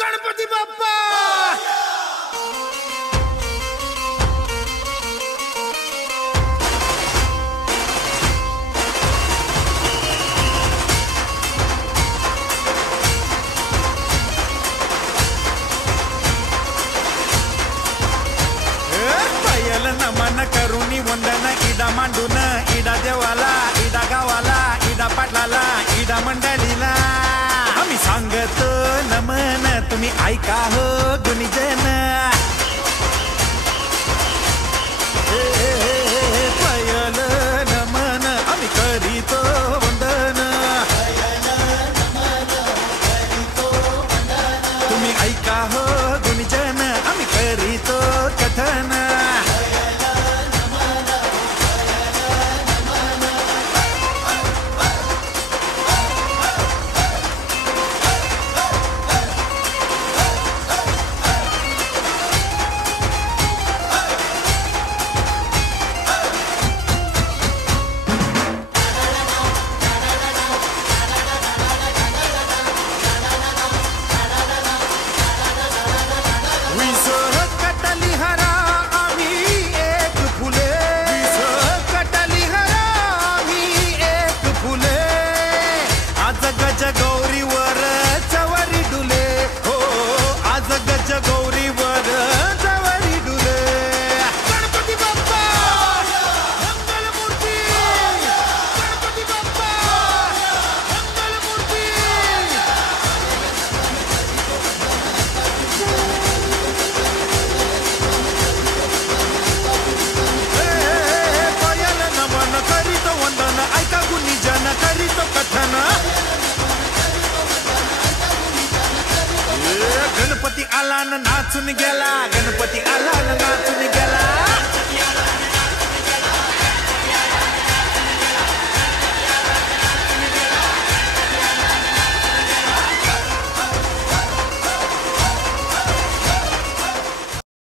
गणपती बाप्पा नमन करुणी वंदन इडा मांडून इडा देवाला इडा गावाला इडा पाटलाला इडा मंडळीला आम्ही सांगतो नमन तुम्ही ऐका हो गुणीजन पयल नमन आम्ही करीतो वंदन तुम्ही ऐका हो गुणीजन आम्ही करीतो कथन गौरीवर चवरी डुले हो आज गज गौरीवर चवरी डुले गणपती बाप्पा मंगलमूर्ती गणपती बाप्पा मंगलमूर्ती पयल नमन करीतो वंदन ऐका गुणीजन करीतो कथन गणपती आला न नाचून गेला गणपती आला न नाचून गेला